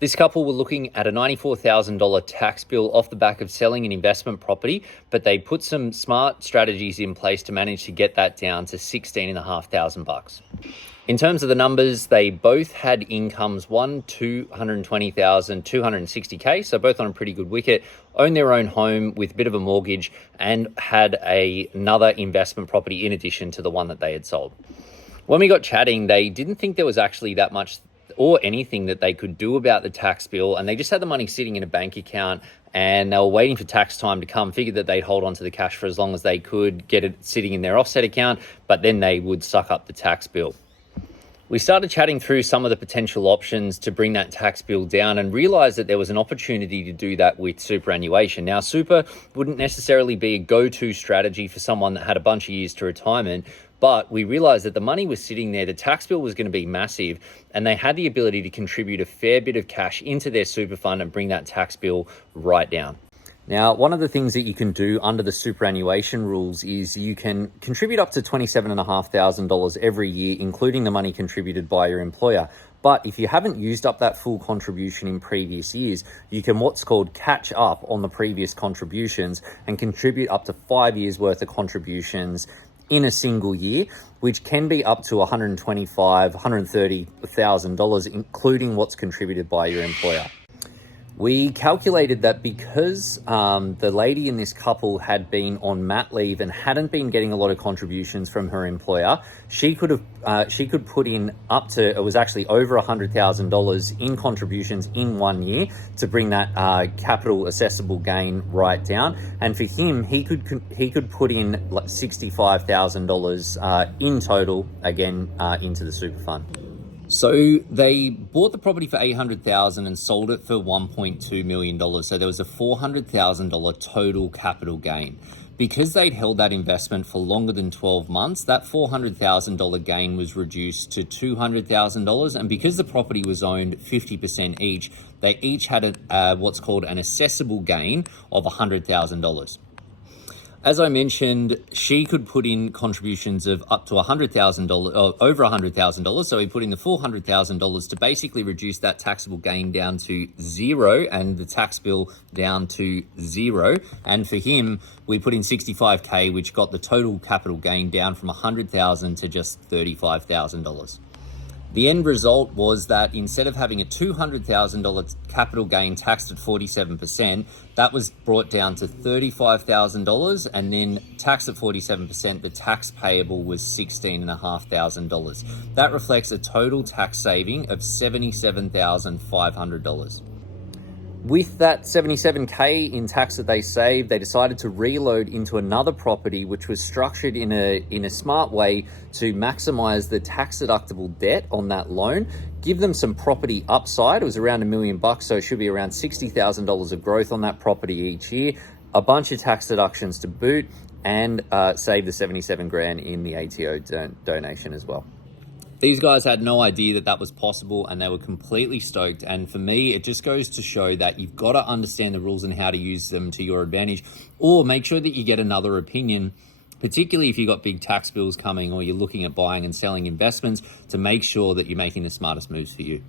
This couple were looking at a $94,000 tax bill off the back of selling an investment property, but they put some smart strategies in place to manage to get that down to $16,500. In terms of the numbers, they both had incomes, one $220,000, $260K, so both on a pretty good wicket, owned their own home with a bit of a mortgage, and had another investment property in addition to the one that they had sold. When we got chatting, they didn't think there was actually that much or anything that they could do about the tax bill, and they just had the money sitting in a bank account and they were waiting for tax time to come, figured that they'd hold on to the cash for as long as they could, get it sitting in their offset account, but then they would suck up the tax bill. We started chatting through some of the potential options to bring that tax bill down and realized that there was an opportunity to do that with superannuation. Now, super wouldn't necessarily be a go-to strategy for someone that had a bunch of years to retirement, but we realized that the money was sitting there, the tax bill was going to be massive, and they had the ability to contribute a fair bit of cash into their super fund and bring that tax bill right down. Now, one of the things that you can do under the superannuation rules is you can contribute up to $27,500 every year, including the money contributed by your employer. But if you haven't used up that full contribution in previous years, you can what's called catch up on the previous contributions and contribute up to 5 years worth of contributions in a single year, which can be up to $125,000, $130,000, including what's contributed by your employer. We calculated that because the lady in this couple had been on mat leave and hadn't been getting a lot of contributions from her employer, she could put in up to, it was actually over $100,000 in contributions in 1 year to bring that capital assessable gain right down. And for him, he could put in like $65,000 in total again into the super fund. So they bought the property for $800,000 and sold it for $1.2 million. So there was a $400,000 total capital gain. Because they'd held that investment for longer than 12 months, that $400,000 gain was reduced to $200,000. And because the property was owned 50% each, they each had what's called an assessable gain of $100,000. As I mentioned, she could put in contributions of up to $100,000, over $100,000. So he put in the $400,000 to basically reduce that taxable gain down to zero and the tax bill down to zero. And for him, we put in $65K, which got the total capital gain down from $100,000 to just $35,000. The end result was that instead of having a $200,000 capital gain taxed at 47%, that was brought down to $35,000, and then taxed at 47%, the tax payable was $16,500. That reflects a total tax saving of $77,500. With that $77K in tax that they saved, they decided to reload into another property, which was structured in a smart way to maximize the tax deductible debt on that loan, give them some property upside. It was around $1 million, so it should be around $60,000 of growth on that property each year, a bunch of tax deductions to boot, and save the 77 grand in the ATO donation as well. These guys had no idea that that was possible, and they were completely stoked. And for me, it just goes to show that you've got to understand the rules and how to use them to your advantage, or make sure that you get another opinion, particularly if you've got big tax bills coming or you're looking at buying and selling investments, to make sure that you're making the smartest moves for you.